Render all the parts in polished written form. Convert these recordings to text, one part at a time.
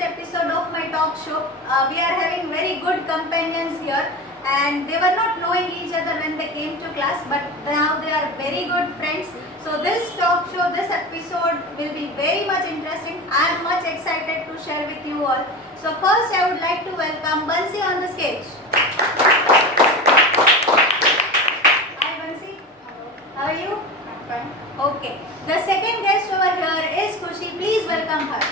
episode of my talk show. We are having very good companions here, and they were not knowing each other when they came to class, but now they are very good friends. So this talk show, this episode will be very much interesting. I am much excited to share with you all. So first I would like to welcome Bansi on the stage. Hi Bansi. Hello. How are you? I'm fine. Okay. The second guest over here is Khushi. Please welcome her.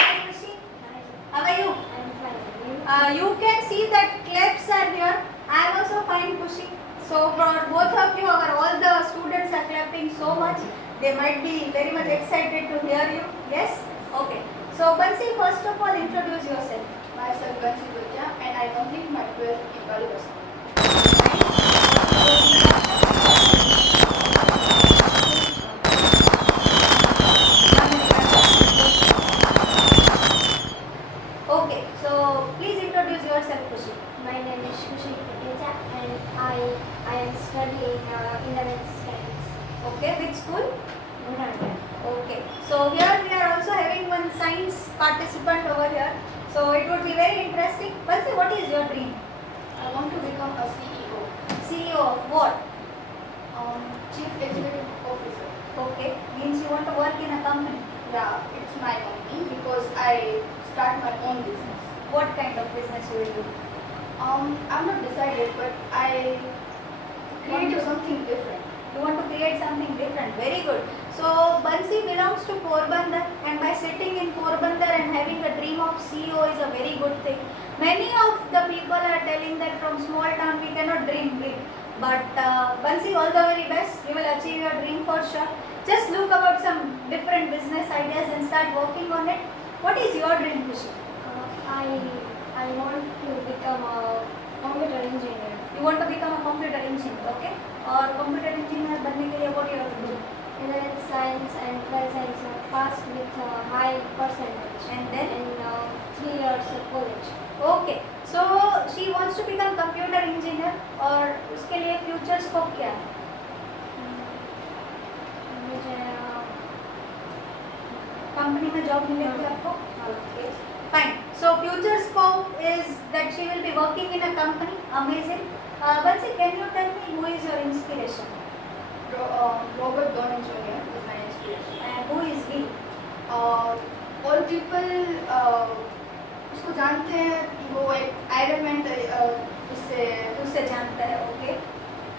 Hi Khushi. How are you? I'm fine. You can see that claps are here. I am also fine, Khushi. So for both of you, all the students are clapping so much. They might be very much excited to hear you. Yes? Okay. So Bansi, first of all, introduce yourself. Myself Bansi Gujja, and I complete my 12th in Balibar School. Okay. So please introduce yourself, Khushi. My name is Khushi Gujja, and I am studying 11th standards. Okay. Which school? Muranda. Okay. So here we are also having one science participant over here. So it would be very interesting. Bansi, what is your dream? I want to become a CEO, CEO of what? Chief Executive Officer. Okay. Means you want to work in a company. Yeah, it's my company because I start my own business. What kind of business you will do? I'm not decided, but I want to do something different. You want to create something different. Very good. So Bansi belongs to Porbandar, and by sitting in Porbandar and having a dream of CEO is a very good thing. Many of the people are telling that from small town we cannot dream big. But Bansi, all the very best. You will achieve your dream for sure. Just look about some different business ideas and start working on it. What is your dream, Khushi? I want to become a computer engineer. You want to become a computer engineer, okay? और computer engineer बनने के लिए what you have to do? 11th science and 12th science are passed with a high percentage. And then? And 3 years of college. Okay. So she wants to become computer engineer और उसके लिए future scope क्या है? मुझे कंपनी में जॉब मिलेगी आपको? Okay. Fine. So future scope is that she will be working in a company. Amazing. Bansi, can you tell me who is your inspiration? Robert Downey Jr. is my inspiration. And who is he? All people उसको जानते हैं कि वो एक iron man उससे जानता है, okay.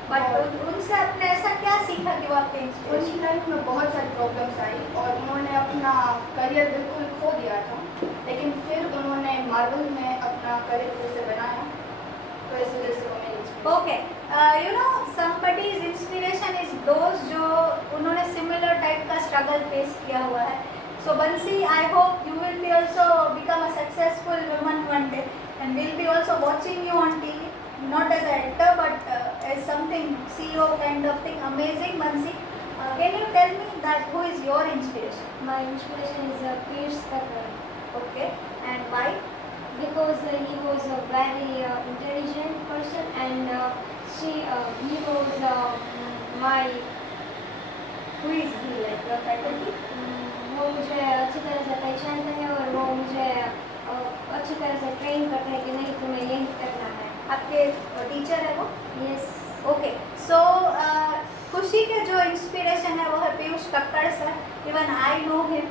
But उनसे आपने ऐसा क्या सीखा कि वो आपके उनकी इंस्पिरेशन? लाइफ में बहुत सारी प्रॉब्लम्स आई और उन्होंने अपना करियर बिल्कुल खो दिया था, लेकिन फिर उन्होंने मार्वल में अपना करियर फिर से बनाया, तो इस वजह से वो मेरी inspiration। Okay. You know, somebody's inspiration is those जो उन्होंने similar type का struggle face किया हुआ है. So Bansi, I hope you will be also become a successful woman one day, and we'll be also watching you on TV, not as an actor but as something CEO kind of thing. Amazing, Bansi. Can you tell me that who is your inspiration? My inspiration is Pierce Tucker Okay. And why? because he was a very intelligent person and he was my Who is he? Like your faculty? वो मुझे अच्छी तरह से पहचानते हैं और वो मुझे अच्छी तरह से ट्रेन करते हैं कि नहीं तुम्हें यही करना है। आपके टीचर है वो? Yes okay. सो खुशी के जो इंस्पिरेशन है वो है Piyush Kakkar sir. Even I know him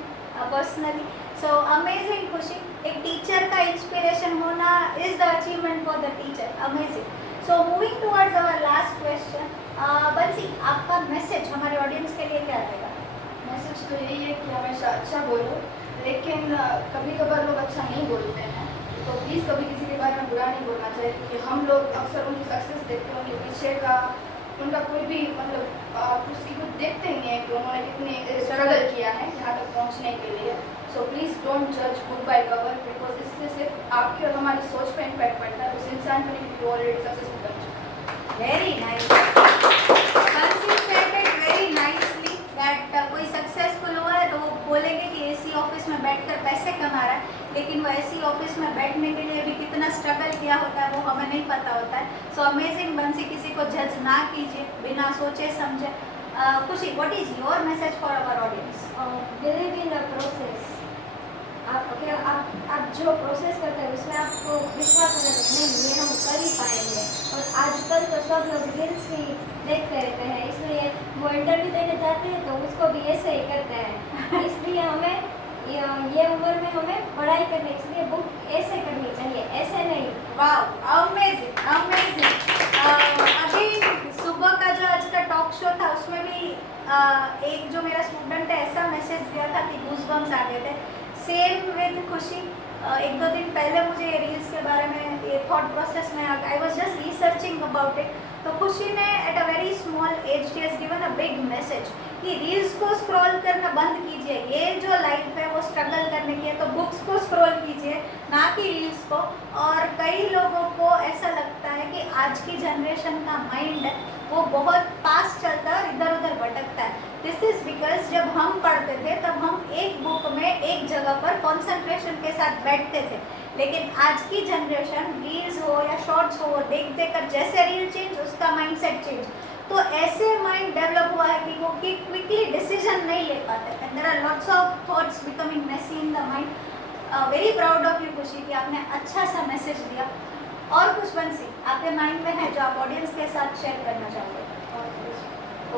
personally. So amazing Khushi. एक टीचर का इंस्पिरेशन होना is the achievement for the teacher. Amazing. So moving towards our last question. Bansi, आपका मैसेज हमारे ऑडियंस के लिए क्या रहेगा? मैसेज तो यही है कि हमेशा अच्छा बोलो, लेकिन कभी कभार लोग अच्छा नहीं बोलते हैं, तो प्लीज़ कभी किसी के बारे में बुरा नहीं बोलना चाहिए, क्योंकि हम लोग अक्सर उनकी सक्सेस देखते हैं, उनके पीछे का उनका कोई भी मतलब उसकी कुछ देखते ही नहीं है कि उन्होंने कितनी स्ट्रगल किया है यहाँ तक पहुँचने के लिए. सो प्लीज़ डोंट जज बुक बाय कवर, बिकॉज इससे सिर्फ आपकी और हमारी सोच पर इम्पैक्ट पड़ता है. उस इंसान पर नहीं, जो ऑलरेडी सक्सेसफुल बन चुका है. Very nice. Bansi said it very nicely that कोई सक्सेसफुल हुआ है तो वो बोलेंगे कि एसी ऑफिस में बैठकर पैसे कमा रहा है, लेकिन वो एसी ऑफिस में बैठने के लिए भी कितना स्ट्रगल किया होता है वो हमें नहीं पता होता है. सो अमेजिंग बंसी, किसी को जज ना कीजिए बिना सोचे समझे. खुशी, what is your message for our audience? Believe in a process. आप जो प्रोसेस करते हैं उसमें आपको विश्वास होना चाहिए, नहीं ये हम कर ही पाएंगे। और आजकल तो सब लोग रील्स ही देखते रहते हैं, इसलिए वो इंटरव्यू देने जाते हैं तो उसको भी ऐसे ही करते हैं। इसलिए हमें ये उम्र में हमें पढ़ाई करनी, इसलिए बुक ऐसे करनी चाहिए, ऐसे नहीं। वाह, अमेजिंग अमेजिंग। अभी सुबह का जो आज का टॉक शो था उसमें भी एक जो मेरा स्टूडेंट है ऐसा मैसेज दिया था कि गूज़बम्स आ गए थे। सेम विद खुशी, एक दो दिन पहले मुझे ये रील्स के बारे में ये थॉट प्रोसेस में I was just researching about it. तो खुशी ने at a very small age she has given a big message कि रील्स को स्क्रॉल करना बंद कीजिए, ये जो लाइफ है वो स्ट्रगल करने की है, तो बुक्स को स्क्रॉल कीजिए ना कि रील्स को। और कई लोगों को ऐसा लगता है कि आज की जनरेशन का माइंड है वो बहुत फास्ट चलता है और इधर उधर भटकता है। दिस इज़ बिकॉज जब हम पढ़ते थे तब हम एक बुक में एक जगह पर कॉन्सेंट्रेशन के साथ बैठते थे, लेकिन आज की जनरेशन रील्स हो या शॉर्ट्स हो देख देख कर जैसे रील चेंज उसका माइंडसेट चेंज, तो ऐसे माइंड डेवलप हुआ है कि वो क्विकली डिसीजन नहीं ले पाते and there are lots of thoughts becoming messy in the mind. Very proud of you Khushi कि आपने अच्छा सा मैसेज दिया। और कुछ बंसी आपके माइंड में है जो आप ऑडियंस के साथ शेयर करना चाहते हैं?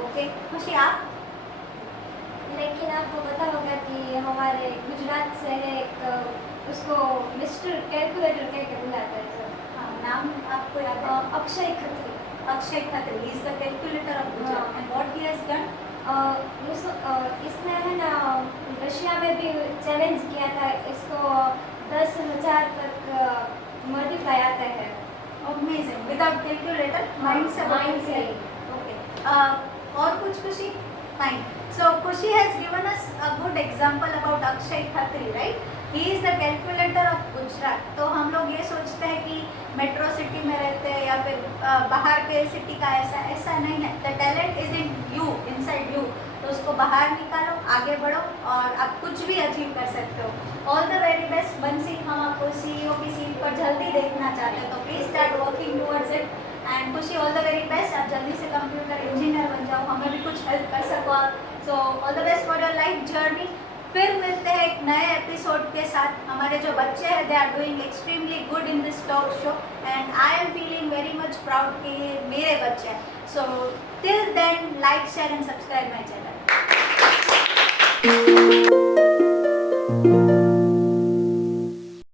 ओके खुशी, आप? लेकिन आपको पता होगा कि हमारे गुजरात से है एक, उसको मिस्टर कैलकुलेटर कह के बुलाते हैं सर। हाँ, नाम आपको याद है? अक्षय खत्री। अक्षय Khatri is the calculator of Gujarat and what he has done? इसने है ना रशिया में भी चैलेंज किया था, इसको 10,000 तक मल्टीप्लाई आता है। अमेजिंग, विदाउट कैलकुलेटर, माइंड से ही। ओके, और कुछ खुशी? फाइन। सो खुशी has given us a good example about Akshay Khatri, right? He is the calculator of Gujarat. तो हम लोग ये सोचते हैं कि मेट्रो सिटी में रहते हैं या फिर बाहर के सिटी का ऐसा नहीं है। The talent is in you, inside you. तो उसको बाहर निकालो, आगे बढ़ो और आप कुछ भी अचीव कर सकते हो। ऑल द वेरी बेस्ट बंसी, हम आपको सीईओ की सीट पर जल्दी देखना चाहते हैं, तो please start working towards it. And खुशी, ऑल द वेरी बेस्ट, आप जल्दी से कंप्यूटर इंजीनियर बन जाओ, हमें भी कुछ हेल्प कर सको आप। So all the best for your life journey. फिर मिलते हैं एक नए एपिसोड के साथ। हमारे जो बच्चे हैं they are doing extremely good in this talk show and I am feeling very much proud कि ये मेरे बच्चे हैं। So till then, like share and subscribe my channel.